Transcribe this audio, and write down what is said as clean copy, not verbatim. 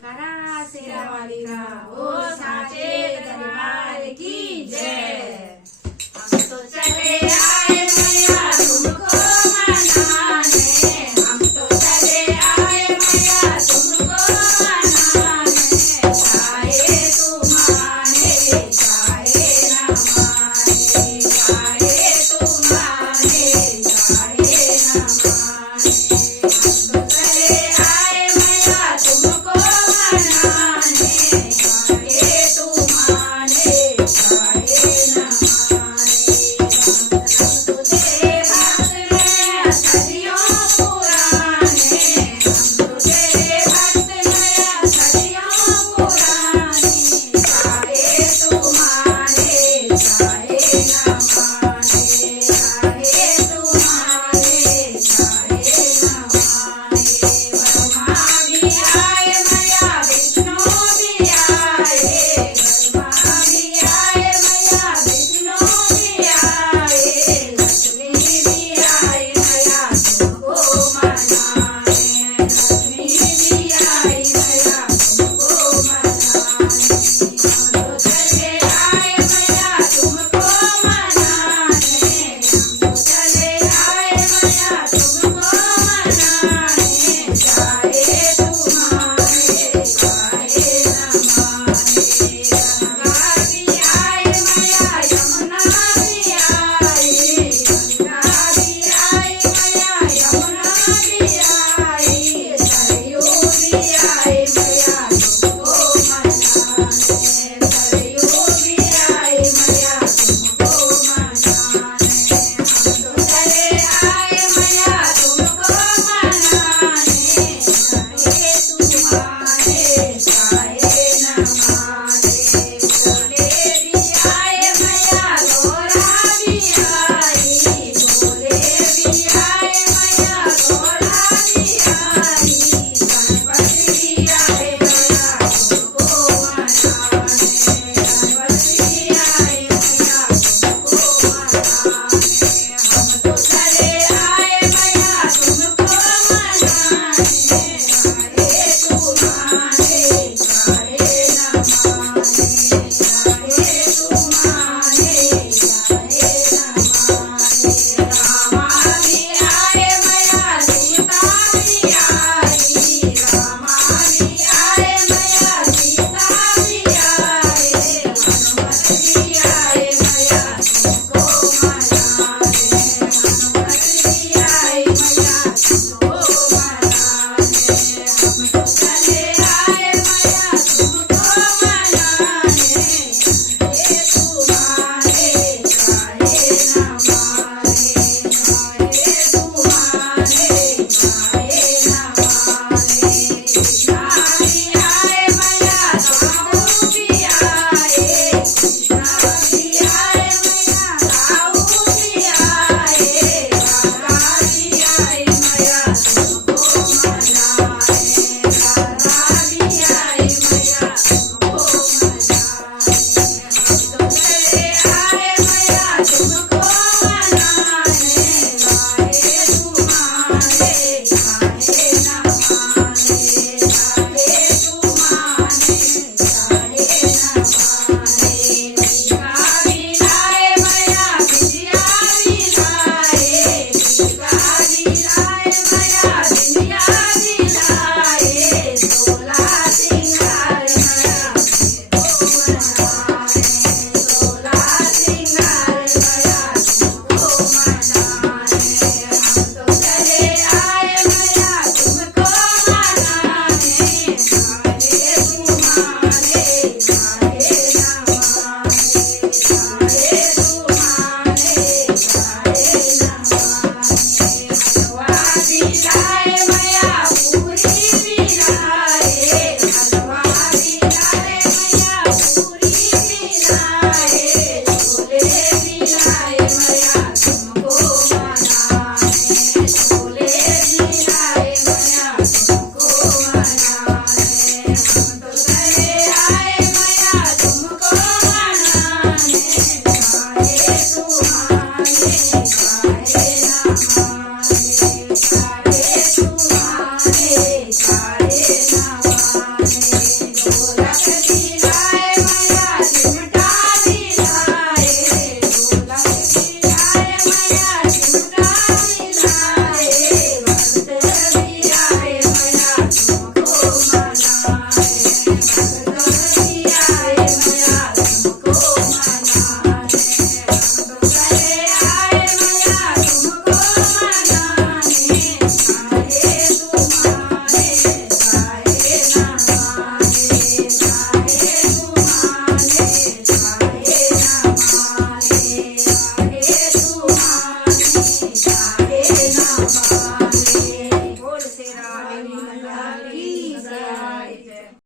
जयकारा शेरा वाली का ओ साचे दरबार की जय। हम तो चले आए मैया तुमको मनाने, हम तो चले आए मैया तुमको मनाने, चाहे तू माने चाहे न माने, चाहे तू माने चाहे न माने। हम तो चले आए मैया तुमको मनाने, चाहे तू माने चाहे न माने। हम तो तेरे भक्त में सदियों पुराने, हम तो तेरे भक्त में सदियों पुराने, चाहे तू माने चाहे न माने, चाहे तू माने चाहे न माने। ब्रह्मा भी आए मैया विष्णु भी आए, ब्रह्मा भी आए मैया विष्णु भी आए, लक्ष्मी भी आई मैया तुमको मनाने, लक्ष्मी भी आई मैया तुमको मनाने। हम तो चले आए मैया तुमको मनाने, हम तो चले आए मैया तुमको मनाने, चाहे तू माने चाहे न माने। गंगा भी आई मैया यमुना भी आई, गंगा भी आई मैया यमुना भी आई, सरयू भी आई मैया तुमको मनाने, सरयू भी आई मैया तुमको मनाने। हम तो चले आए मैया तुमको मनाने, चाहे तू माने चाहे न माने। भोले भी आए मैया गोरा भी आई, भोले भी आए मैया गोरा भी आई, गणपति भी आए मैया तुमको मनाने, गणपति भी आए मैया तुमको मनाने। हम तो चले आए मैया तुमको मनाने, चाहे तू माने चाहे न माने, चाहे तू माने चाहे न माने। रामा भी आए मैया सीता भी आई, रामा भी आए मैया सीता भी आई, हनुमत भी आए मैया तुमको मनाने, हनुमत भी आई मैया तुमको मनाने। हम तो चले आए मैया तुमको मनाने, चाहे तू माने चाहे न माने, चाहे तू माने चाहे न माने। कृष्णा भी आए मैया राहु भी आए, कृष्णा भी आए मैया राहु भी आए, राधा भी आई मैया तुमको मनाने, राधा भी आई मैया तुमको मनाने। हम तो चले आए मैया तुमको मनाने, चाहे तू माने चाहे न माने, चाहे तू माने चाहे न माने। टीका भी लाए मैया बिंदिया भी लाए, टीका भी लाए मैया बिंदिया भी लाए, सोला सिंगार मैया तुमको मनाने, सोला सिंगार मैया तुमको मनाने। हम तो चले आए मैया तुमको मनाने, चाहे तू माने चाहे न माने, चाहे तू माने चाहे न माने। हलवा भी लाए मैया पूरी भी लाए, हलवा भी लाए मैया पूरी भी लाए, छोले भी लाए मैया तुमको मनाने, छोले भी लाए मैया तुमको मनाने। हम